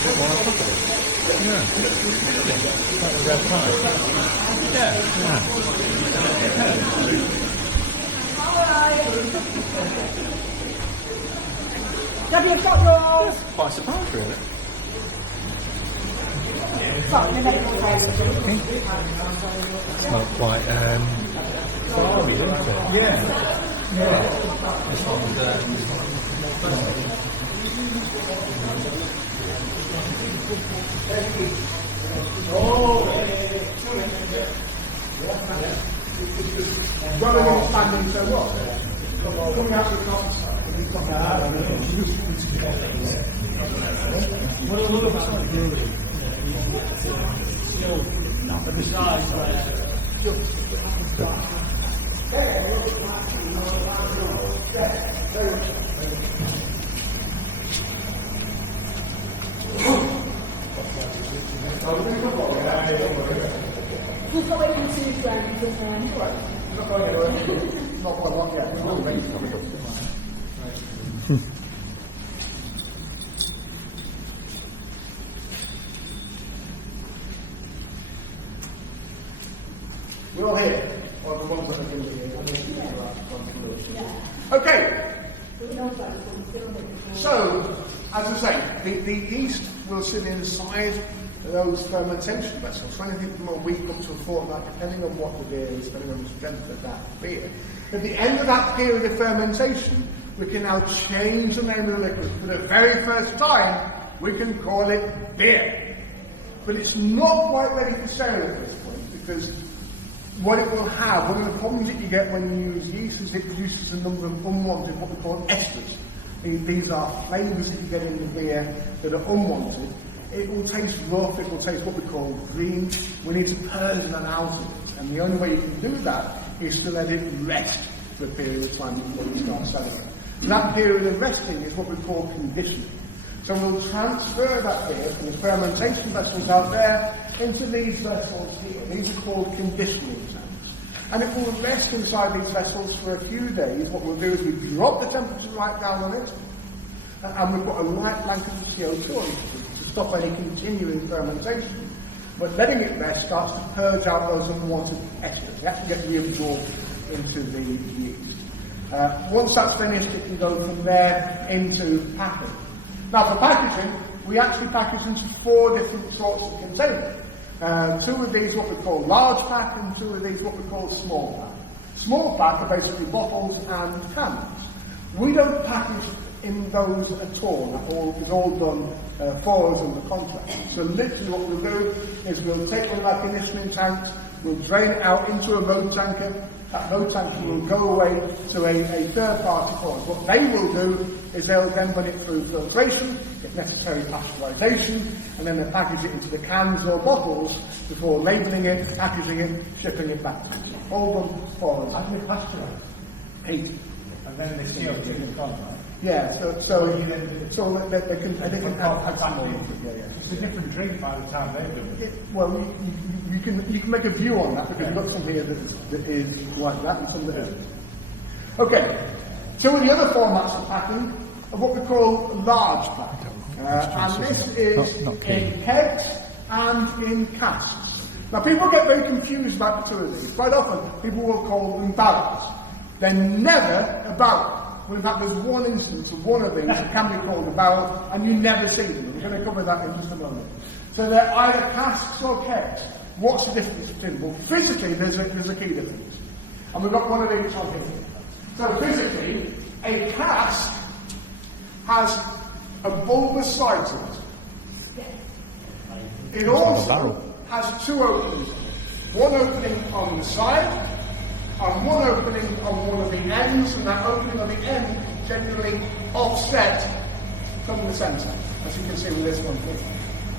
put one on top of it. Yeah. Like the red pie. Yeah. Have you got yours? Quite a surprise, really. Smell quite flowery, isn't it? Yeah. Yeah. This one's Rather than expanding so what? Coming out of the top. What a little bit like Brewery. Not the size, We've got waiting to see Not quite long yet. We're not ready to come up. We're all here, or the ones that are going to be here. Okay. So, as I say, the yeast will sit inside those fermentation vessels for anything from a week up to a fortnight, depending on what the beer is, depending on the strength of that beer. At the end of that period of fermentation, we can now change the name of the liquid. For the very first time, we can call it beer. But it's not quite ready for sale at this point, because what it will have, one of the problems that you get when you use yeast is it produces a number of unwanted, what we call esters. These are flavours that you get in the beer that are unwanted. It will taste rough, it will taste what we call green. We need to purge that out of it. And the only way you can do that is to let it rest for a period of time before you start selling it. So that period of resting is what we call conditioning. So we'll transfer that beer from the fermentation vessels out there into these vessels here. These are called conditioning tanks. And it will rest inside these vessels for a few days. What we'll do is we drop the temperature right down on it, and we've got a light blanket of CO2 on it to stop any continuing fermentation. But letting it rest starts to purge out those unwanted esters. They actually get reabsorbed into the yeast. Once that's finished, it can go from there into packing. Now for packaging, we actually package into 4 different sorts of containers. 2 of these what we call large pack, and 2 of these what we call small pack. Small pack are basically bottles and cans. We don't package in those at all. That is all done for us under contract. So literally what we'll do is we'll take one of our conditioning tanks, we'll drain it out into a road tanker. That road tanker will go away to a third party for us. What they will do is they'll then run it through filtration, get necessary pasteurisation, and then they'll package it into the cans or bottles before labelling it, packaging it, shipping it back to us. All done for us. How do they pasteurize? Heat. And then they seal it in the contract. Yeah, so they can add some more. Yeah. It's a different drink by the time they do it. Well, you can make a view on that because you've got some here that is like that and some that isn't. Okay, 2 of the other formats of packing are what we call large pack. And this is in kegs and in casks. Now people get very confused about the 2 of these. Quite often people will call them barrels. They're never a barrel. Well, in fact, there's one instance of one of these that can be called a barrel, and you never see them. We're going to cover that in just a moment. So they're either casks or kegs. What's the difference between them? Well, physically, there's a key difference. And we've got one of each on here. So physically, a cask has a bulbous side to it. It also has 2 openings. One opening on the side, and one opening on one of the ends, and that opening on the end generally offset from the centre, as you can see with this one here.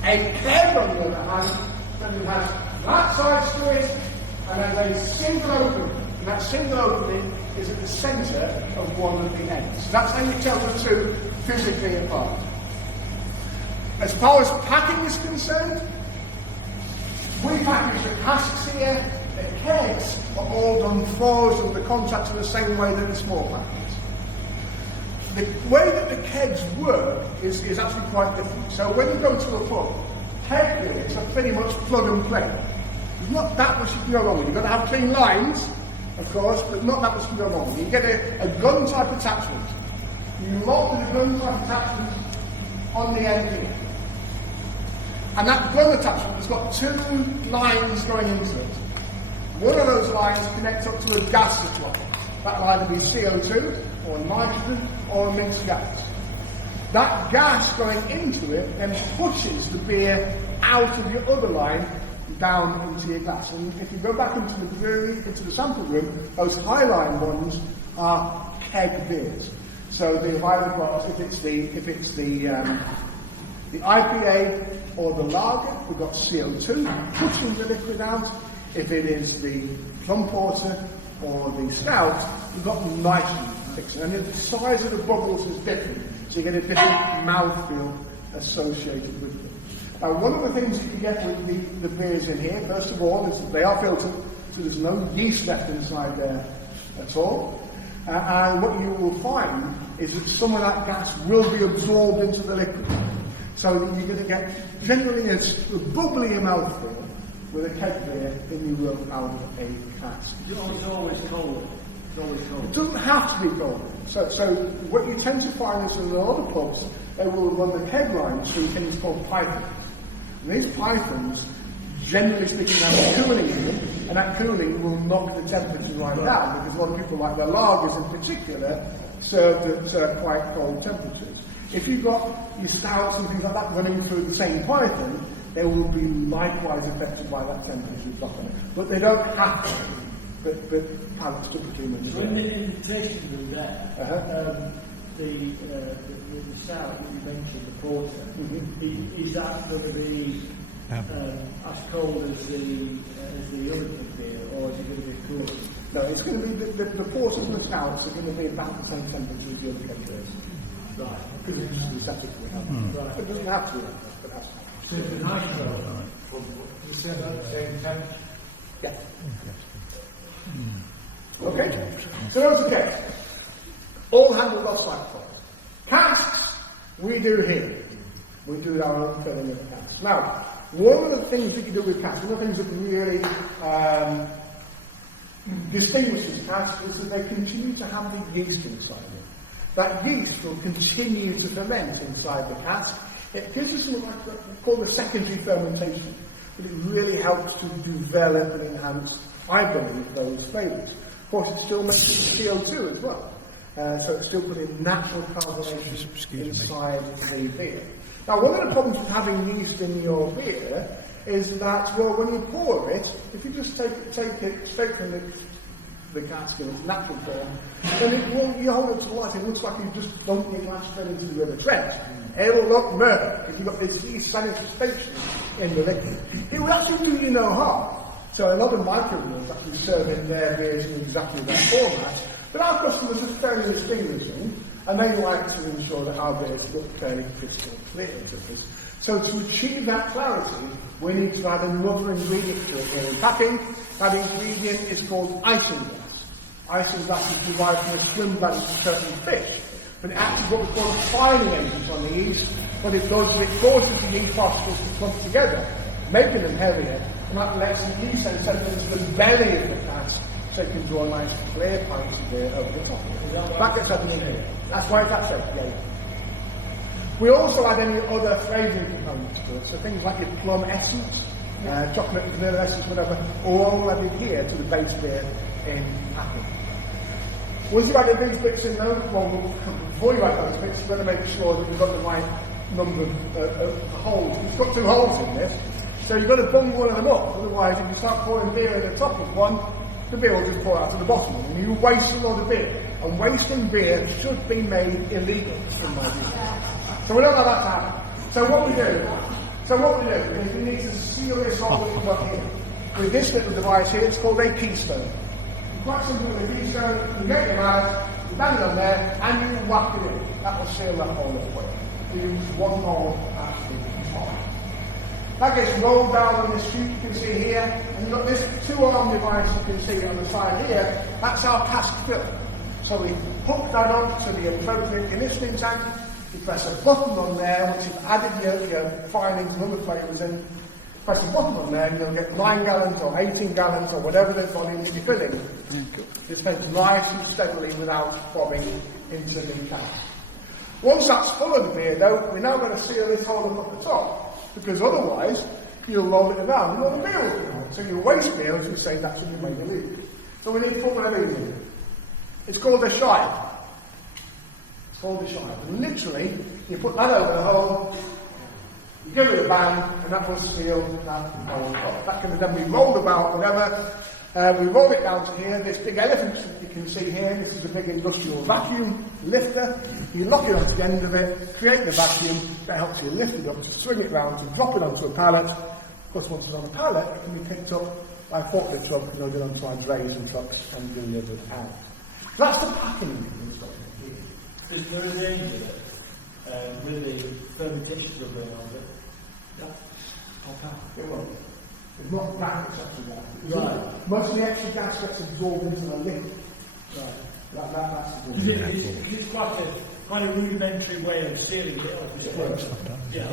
A keg, on the other hand, then has that side to it, and then a single opening, and that single opening is at the centre of one of the ends. So that's how you tell the 2 physically apart. As far as packing is concerned, we package the casks here. The kegs are all done for us under contract in the same way that the small pack is. the way that the kegs work is actually quite different. So when you go to a pub, keg beers are pretty much plug and play. There's not that much you can go wrong with. You've got to have clean lines, of course, but not that much can go wrong with. You get a gun type attachment. You lock the gun type attachment on the end here. And that gun attachment has got two lines going into it. One of those lines connects up to a gas supply. That'll either be CO2 or nitrogen or a mixed gas. That gas going into it then pushes the beer out of your other line down into your glass. And if you go back into the brewery, into the sample room, those high line ones are keg beers. So they've either got, if it's the IPA or the lager, we've got CO2 pushing the liquid out. If it is the plum porter or the stout, we've got nitrogen mixing. And the size of the bubbles is different, so you get a different mouthfeel associated with them. Now, one of the things that you get with the beers in here, first of all, is that they are filtered, so there's no yeast left inside there at all. And what you will find is that some of that gas will be absorbed into the liquid. So that you're going to get generally a bubblier mouthfeel with a keg beer than you will out of a cask. It's always cold. It's always cold. It doesn't have to be cold. So what you tend to find is in a lot of pubs, they will run the keg lines through things called pythons. And these pythons, generally speaking, have cooling in them, and that cooling will knock the temperature right down, because a lot of people like their lagers in particular served at quite cold temperatures. If you've got your stouts and things like that running through the same python, they will be likewise affected by that temperature drop on it. But they don't have to. But palates typically when you So in the tasting room there, the stout that you mentioned, the porter, is that going to be as cold as the other beer, or is it going to be cooler? No, it's going to be the porters and the stouts are going to be about the same temperature as the other keg beers. Right. Because it's just the setup we have. Right. It doesn't have to be like that, but that's fine. So the nitro, you said at the same time. Yeah. Okay. So those are kegs. All handled off-site for us. Casks, we do here. We do our own filling of casks. Now, one of the things that you do with casks, one of the things that really distinguishes casks is that they continue to have the yeast inside them. That yeast will continue to ferment inside the cask. It gives us something like called a secondary fermentation, but it really helps to develop and enhance, I believe, those flavours. Of course, it still makes it CO2 as well, so it's still putting natural carbonation inside the beer. Now, one of the problems with having yeast in your beer is that, well, when you pour it, if you just take it straight from the cask in its natural form, then you hold it to the light, it looks like you just dumped your glass straight into the river Trent. It will look murder because you've got this yeast and suspension in the liquid. It will actually do you no harm. So a lot of microbrews actually serve in their beers in exactly that format. But our customers are fairly distinguishing, and they like to ensure that our beers look fairly crystal clear to us. So to achieve that clarity, we need to add another ingredient to it here in packing. That ingredient is called isinglass. Isinglass is derived from a swim bladder of certain fish, but it acts as what we call a filing agent on the yeast. What it does is it forces the yeast particles to clump together, making them heavier, and that lets the yeast then settle into the belly of the cask, so it can draw nice clear pints of beer over the top. That gets added in here. That's why that's shape, yeah. We also add any other flavouring components to it, so things like your plum essence, chocolate and vanilla essence, whatever, are all added here to the base beer in packing. Once you've added these bits in though, well, before you add those bits, you've got to make sure that you've got the right number of holes. It's got 2 holes in this, so you've got to bung one of them up, otherwise if you start pouring beer at the top of one, the beer will just pour out to the bottom, and you waste a lot of beer. And wasting beer should be made illegal, in my view. So we don't allow that to happen. So what we do is we need to seal this hole that we've got here. With this little device here, it's called a keystone. Quite simple with a keystone, you get your mallet, you bang it on there, and you whack it in. That will seal that hole as well. We use one hole actually fine. That gets rolled down on this chute you can see here, and you've got this 2-arm device you can see on the side here. That's our cask filler. So we hook that up to the appropriate conditioning tank. You press a button on there, once you've added your filings and other flavours in, press a button on there and you'll get 9 gallons or 18 gallons or whatever the volume you're filling. Dispense nice and steadily without bobbing into the cask. Once that's full of the beer though, we're now going to seal this hole up at the top, because otherwise you'll roll it around and all the beer will come out. So you'll waste beer, as you say, that's when you make a leak. So we need to put one of these in. It's called a shire. It's called a shire. And literally, you put that over the hole, you give it a bang, and that will seal that hole up. That can then be rolled about, whatever. We roll it down to here. This big elephant that you can see here, this is a big industrial vacuum lifter. You lock it onto the end of it, create the vacuum, that helps you lift it up, to swing it round, to drop it onto a pallet. Of course, once it's on a pallet, it can be picked up by a forklift truck and loaded onto our drays and trucks and delivered out. So that's the packing instruction here. Is there a range of it? With the fermentation stuff going on it? Yeah. It won't. It's not that exceptional gas. Right. Most of the extra gas gets absorbed into the lid. Right. That's the It's quite a rudimentary way of sealing it up. Yeah.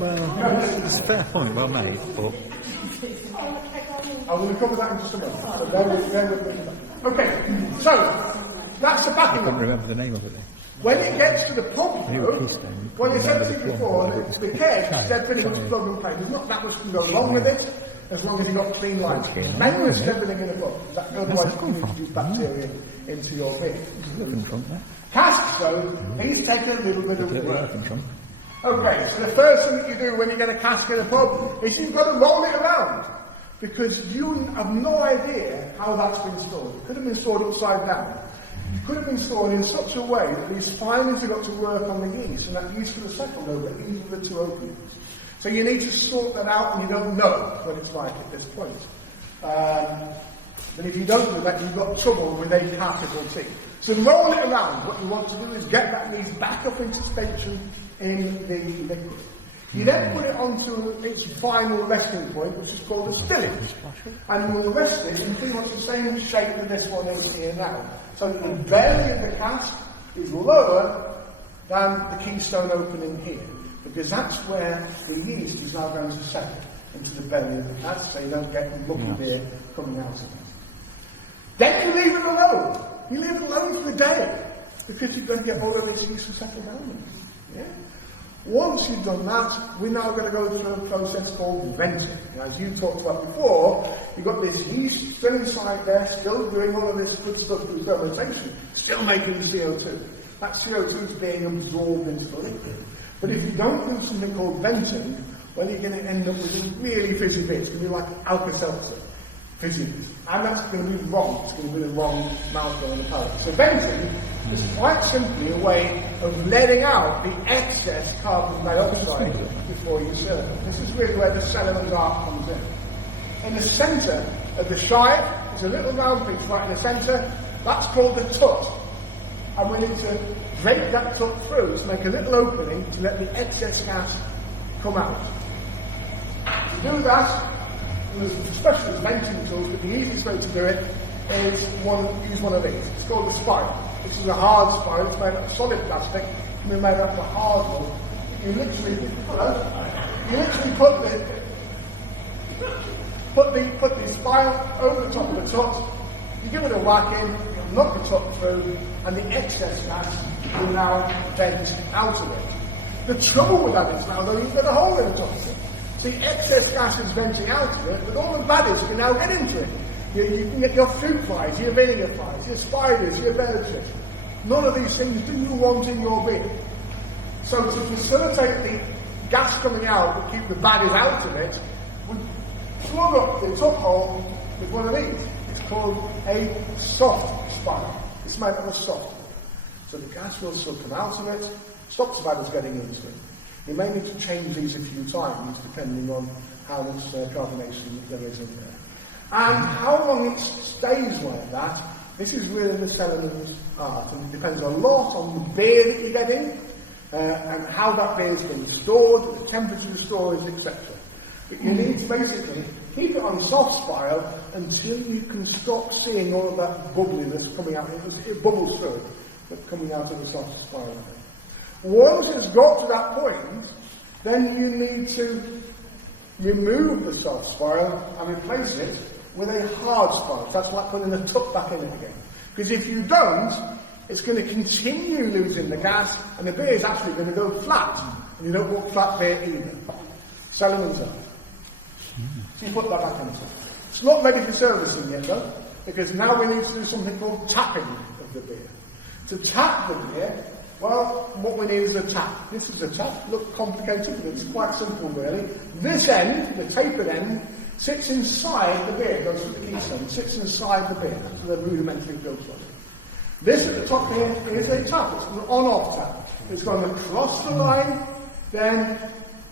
Well, it's a fair point, well made, but I'm going to cover that in just a moment. So bear with me. Okay, so that's the I backing couldn't up. remember the name of it. When it gets to the pump, New though, Keystone. well, it's said before, It was the keg okay. said pretty much plug and play. There's not that much can go wrong with it, as long as you've got clean lines. Mainly stick everything in a book. Otherwise, you can introduce bacteria into your beer. Looking front there. Casks, though, these take a little bit of Little work. looking front. Okay, so the first thing that you do when you get a cask in a pub is you've got to roll it around, because you have no idea how that's been stored. It could have been stored upside down. It could have been stored in such a way that these filings have got to work on the yeast, and that yeast could have settled over either of the two openings. So you need to sort that out, and you don't know what it's like at this point. But if you don't do that, you've got trouble with a capital T. So roll it around. What you want to do is get that yeast back up in suspension in the liquid. You then put it onto its final resting point, which is called a stilling. And we'll rest it in pretty much the same shape that this one is here now. So that the belly of the cask is lower than the keystone opening here, because that's where the yeast is now going to settle into the belly of the cask, so you don't get mucky beer coming out of it. Then you leave it alone. You leave it alone for a day, because you're going to get all of this yeast to settle down. Yeah? Once you've done that, we're now going to go through a process called venting. As you talked about before, you've got this yeast still inside there, still doing all of this good stuff through fermentation, still making CO2. That CO2 is being absorbed into the liquid. But if you don't do something called venting, well, you're going to end up with a really fizzy beer. It's going to be like Alka-Seltzer. Fizziness. And that's going to be wrong. It's going to be the wrong mouthfeel on the palate. So venting is quite simply a way of letting out the excess carbon dioxide before you serve it. This is really where the cellarman's art comes in. In the centre of the shire, there's a little round piece right in the centre. That's called the tut. And we need to break that tut through to make a little opening to let the excess gas come out. To do that, there's specialist venting tools, but the easiest way to do it is use one of these. It's called a spiral. This is a hard spiral. It's made out of solid plastic, and then made out of a hard one. You literally put the spiral over the top of the tut. You give it a whack in. You'll knock the tut through, and the excess gas will now vent out of it. The trouble with that is now, though, you've got a hole in the top of it. So the excess gas is venting out of it, but all the baddies can now get into it. You can get your fruit flies, your vinegar flies, your spiders, your birdfish. None of these things do you want in your beer. So to facilitate the gas coming out but keep the baddies out of it, we plug up the top hole with one of these. It's called a soft spiral. It's made of a soft. So the gas will still come out of it, stops the baddies getting into it. You may need to change these a few times depending on how much carbonation there is in there. And how long it stays like that, this is really the cellarman's art, and it depends a lot on the beer that you get in, and how that beer's been stored, the temperature of storage, etc. But you need to basically keep it on soft spiral until you can stop seeing all of that bubbliness coming out. It bubbles through, but coming out of the soft spiral. Once it's got to that point, then you need to remove the soft spiral and replace it with a hard spiral. That's like putting a tuck back in it again. Because if you don't, it's going to continue losing the gas, and the beer is actually going to go flat. And you don't want flat beer either. Solomon's up. So you put that back in. It's not ready for servicing yet though, because now we need to do something called tapping of the beer. To tap the beer, well, what we need is a tap. This is a tap. Look complicated, but it's quite simple really. This end, the tapered end, sits inside the beer. It goes through the keystone. It sits inside the beer. That's the rudimentary built one. This at the top here is a tap. It's an on-off tap. It's going to cross the line, then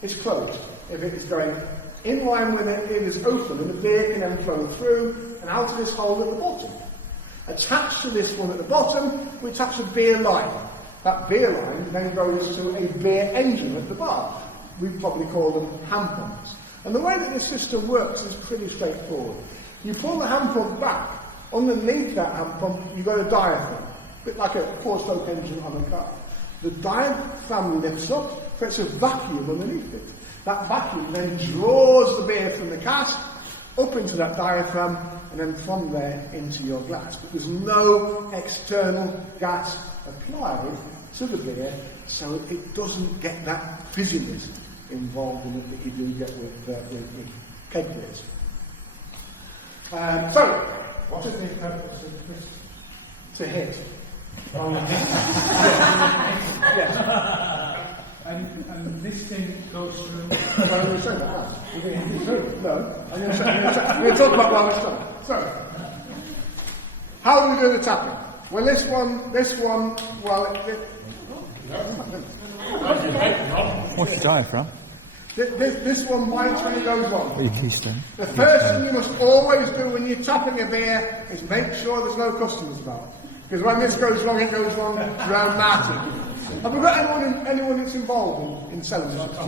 it's closed. If it is going in line with it, it is open, and the beer can then flow through and out of this hole at the bottom. Attached to this one at the bottom, we attach a beer line. That beer line then goes to a beer engine at the bar. We probably call them hand pumps. And the way that this system works is pretty straightforward. You pull the hand pump back. Underneath that hand pump, you've got a diaphragm, a bit like a four-stroke engine on a car. The diaphragm lifts up, creates a vacuum underneath it. That vacuum then draws the beer from the cask up into that diaphragm, and then from there into your glass. But there's no external gas applied to the beer, so it doesn't get that fizziness involved in it that you do get with keg beers. So, what is the purpose of this? To hit. Yes. And this thing goes through. I'm going to say that. No, I'm going to talk about while it's done. So, how do we do the tapping? Well, this one, well, What's the diaphragm? This one bites when it goes wrong. Your keystone. The first thing you must always do when you're tapping a beer is make sure there's no customers about. Because when this goes wrong, it goes wrong dramatically. Have we got anyone that's involved in selling this?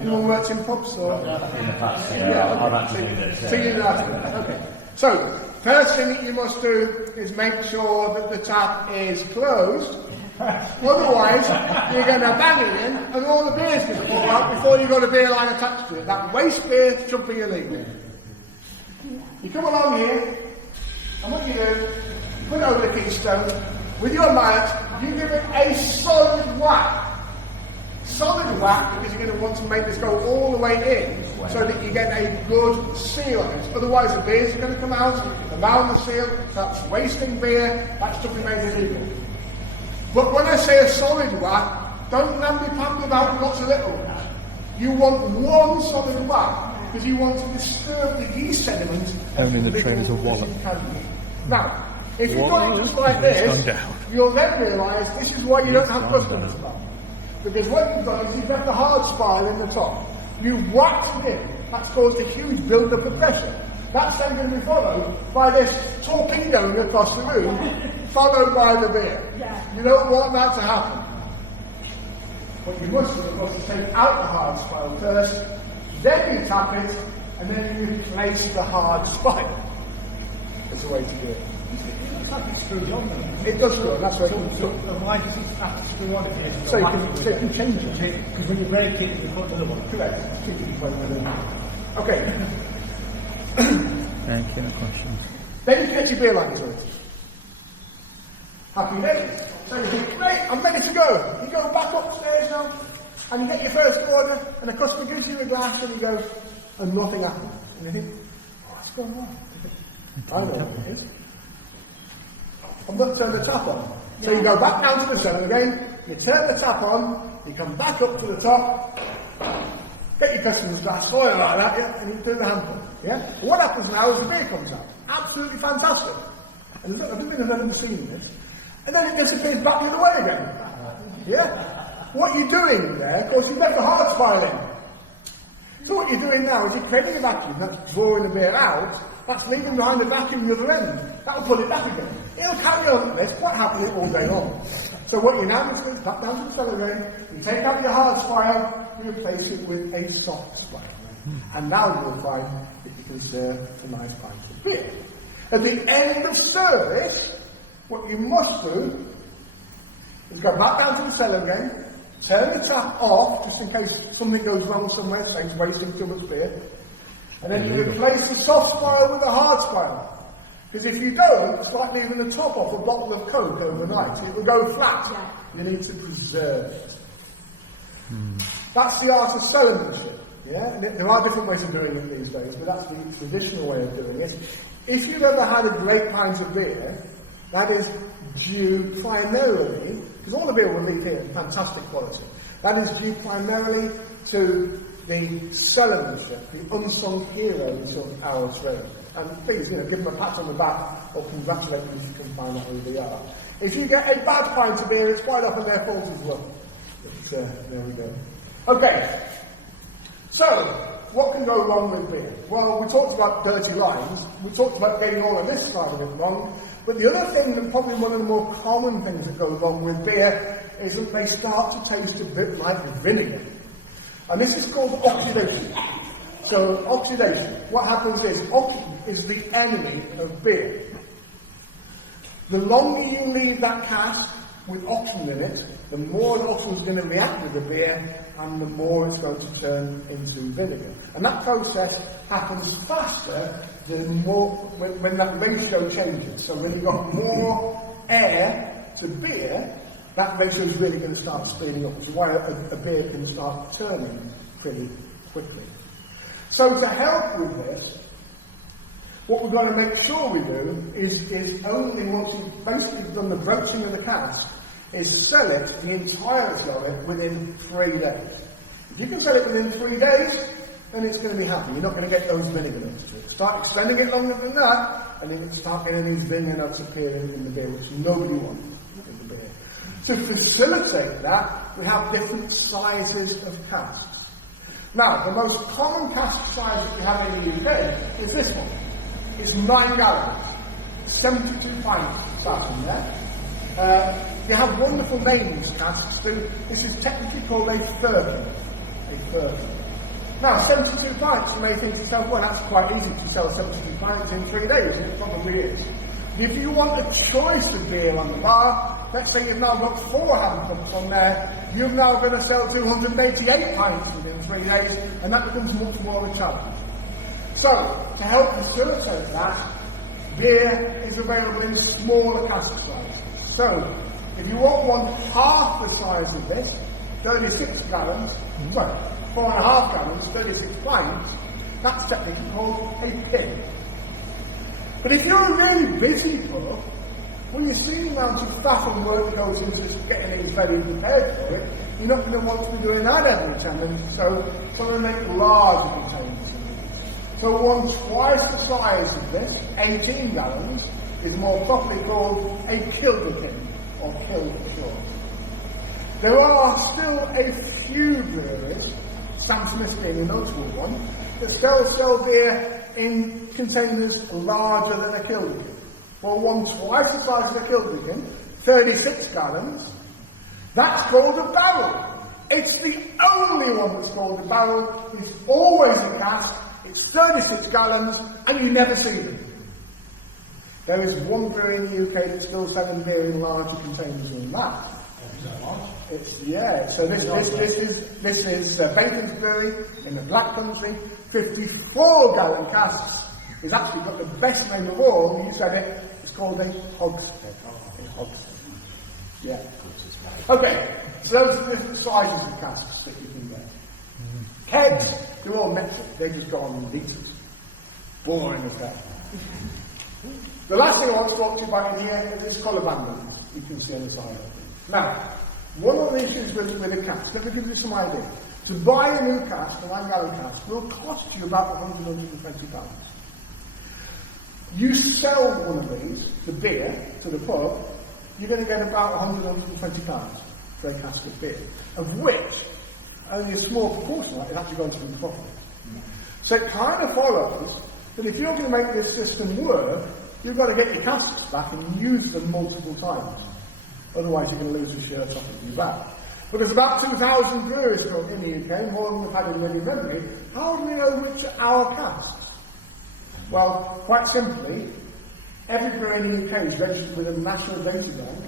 Anyone works in pubs? Or? In the past, Yeah, I've actually done it. So you know that. Okay. So, first thing that you must do is make sure that the tap is closed. Otherwise, you're going to bang it in, and all the beer's going to fall out before you've got a beer line attached to it. That waste beer jumping illegal. You come along here, and what you do, put it over the keystone. With your mallet, you give it a solid whack. Solid whack, because you're going to want to make this go all the way in, so that you get a good seal on it. Otherwise, the beers are going to come out around the seal. That's wasting beer. That's to be made illegal. But when I say a solid whack, don't namby-pamby about lots of little. You want one solid whack, because you want to disturb the yeast sediment. Only the trays of wallet. Now, if you've got it just like this, you'll then realise this is why you don't have customers about. Because what you've done is you've left the hard spiral in the top. You've waxed it in. That's caused a huge build-up of pressure. That's then going to be followed by this torpedoing across the room, followed by the beer. You don't want that to happen. What you must do, of course, is take out the hard spiral first, then you tap it, and then you replace the hard spiral. That's a way to do it. It's like it's screwed on then. It does screw on, that's right. So why does it have to screw on again? So you can change it. Because when you break it, you put another one. Correct. Okay. Thank you. No questions. Then you get your beer line sorted. Happy days. So you think, great, I'm ready to go. You go back upstairs now, and you get your first order, and the customer gives you a glass, and you go, and nothing happens. And you think, what's going on? I know what it is. I'm going to turn the tap on. So you go back down to the cellar again, you turn the tap on, you come back up to the top, get your customer's glass, oil like that, yeah, and you do the hand pump. Yeah? What happens now is the beer comes out. Absolutely fantastic. And there's nothing I've ever seen this. And then it disappears back the other way again. Yeah? What you're doing there, of course, you've left the hard spiral in. So what you're doing now is you're creating a vacuum that's drawing the beer out, that's leaving behind the vacuum the other end. That'll pull it back again. It'll carry on like this quite happily all day long. So what you now do is tap down to the cellar again, you take out your hard spiral, you replace it with a soft spiral. And now you'll find that you can serve a nice pint of beer. At the end of service, what you must do is go back down to the cellar again, turn the tap off, just in case something goes wrong somewhere, say it's wasting too much beer, and then you replace the soft spiral with a hard spiral. Because if you don't, it's like leaving the top off a bottle of Coke overnight. It will go flat. You need to preserve it. That's the art of cellarmanship. Yeah? And there are different ways of doing it these days, but that's the traditional way of doing it. If you've ever had a great pint of beer, that is due primarily, because all the beer we'll leave here is fantastic quality, that is due primarily to the cellarmanship, the unsung heroes of our trade. And please, give them a pat on the back or congratulate them if you can find out who they are. If you get a bad pint of beer, it's quite often their fault as well. But there we go. Okay, so what can go wrong with beer? Well, we talked about dirty lines. We talked about getting all of this side of it wrong. But the other thing, that probably one of the more common things that go wrong with beer, is that they start to taste a bit like vinegar. And this is called oxidation. So, oxidation. What happens is, oxygen is the enemy of beer. The longer you leave that cask with oxygen in it, the more the oxygen is going to react with the beer, and the more it's going to turn into vinegar. And that process happens faster when that ratio changes. So when you've got more air to beer, that ratio is really going to start speeding up, which is why a beer can start turning pretty quickly. So to help with this, what we're going to make sure we do is only once you've basically done the broaching of the cask, is sell it, the entirety of it, within 3 days. If you can sell it within 3 days, then it's going to be happy. You're not going to get those vinegar notes to it. Start extending it longer than that, and then you start getting these vinegar notes appearing in the beer, which nobody wants in the beer. To facilitate that, we have different sizes of casks. Now, the most common cask size that we have in the UK is this one. It's 9 gallons, 72 pints starting there. You have wonderful names, casks too. This is technically called a firkin. Now, 72 pints, you may think to yourself, well, that's quite easy to sell 72 pints in 3 days, and it probably is. If you want a choice of beer on the bar, let's say you've now got 4 hand pumps on there, you're now going to sell 288 pints within 3 days, and that becomes much more of a challenge. So, to help facilitate that, beer is available in smaller cask sizes. So, if you want one half the size of this, 36 gallons, 4.5 gallons, 36 pints, that's technically called a pin. But if you're a really busy pub, when you see the amount of faff and work that goes into getting things ready and prepared for it, you're not going to want to be doing that every time. And so, trying to make larger containers. So one twice the size of this, 18 gallons, is more properly called a kilderkin, or kill for short. There are still a few breweries, Stan Smith being a notable one, that still sell beer in containers larger than a kilderkin. Well, one twice the size of a kilderkin, 36 gallons, that's called a barrel. It's the only one that's called a barrel. It's always a cask, it's 36 gallons, and you never see them. There is one brewery in the UK that's still selling beer in larger containers than that. So this is Bacon's Brewery in the Black Country. 54-gallon casks. It's actually got the best name of all. You said it. It's called a hogshead. A hogshead. Yeah. Okay. So those are the different sizes of casks that you can get. Kegs, they're all metric. They just go on in liters. Boring as that. The last thing I want to talk to you about in here is colour bandings. You can see on the side. Now, one of the issues with a cask, let me give you some idea. To buy a new cask, a 9-gallon cask, will cost you about £120. You sell one of these, the beer, to the pub, you're going to get about £120 for a cask of beer, of which only a small proportion of it is actually going to be profit. So it kind of follows that if you're going to make this system work, you've got to get your casks back and use them multiple times. Otherwise you're going to lose your shirt off of your back. But there's about 2,000 breweries in the UK, more than we've had in living memory. How do we know which are our casks? Well, quite simply, every brewery in the UK is registered with a national data bank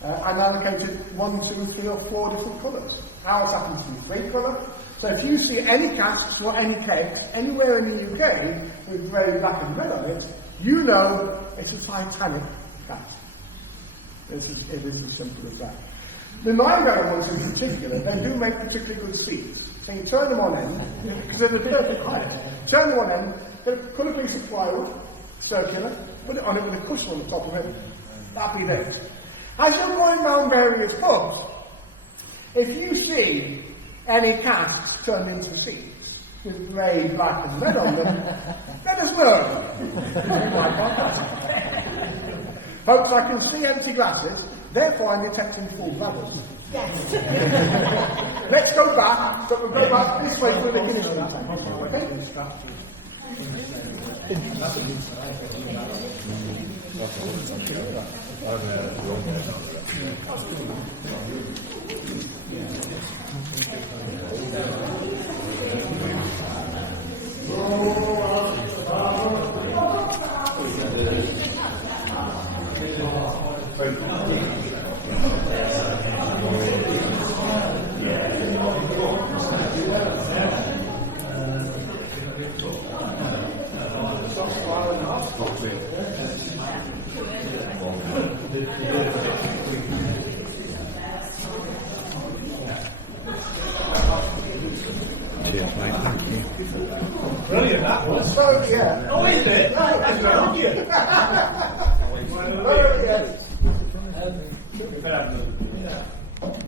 and allocated 1, 2, 3 or 4 different colours. Ours happens to be 3 colour. So if you see any casks or any kegs anywhere in the UK with grey, black and red on it, you know it's a Titanic cask. It is as simple as that. The 9-gallon ones in particular, they do make particularly good seats. So you turn them on end, because they're the perfect height. Turn them on end, put a piece of plywood, circular, put it on it with a cushion on the top of it. That'd be it. As you're going round various pubs, if you see any casks turned into seats with grey, black and red on them, let us know. Folks, I can see empty glasses, therefore I'm detecting full bladders. Yes. Let's go back, but we'll go back this way through the Guinness room. Cheers, mate. Thank you. Brilliant, that was. So, yeah. Oh, is it? Brilliant. We've been having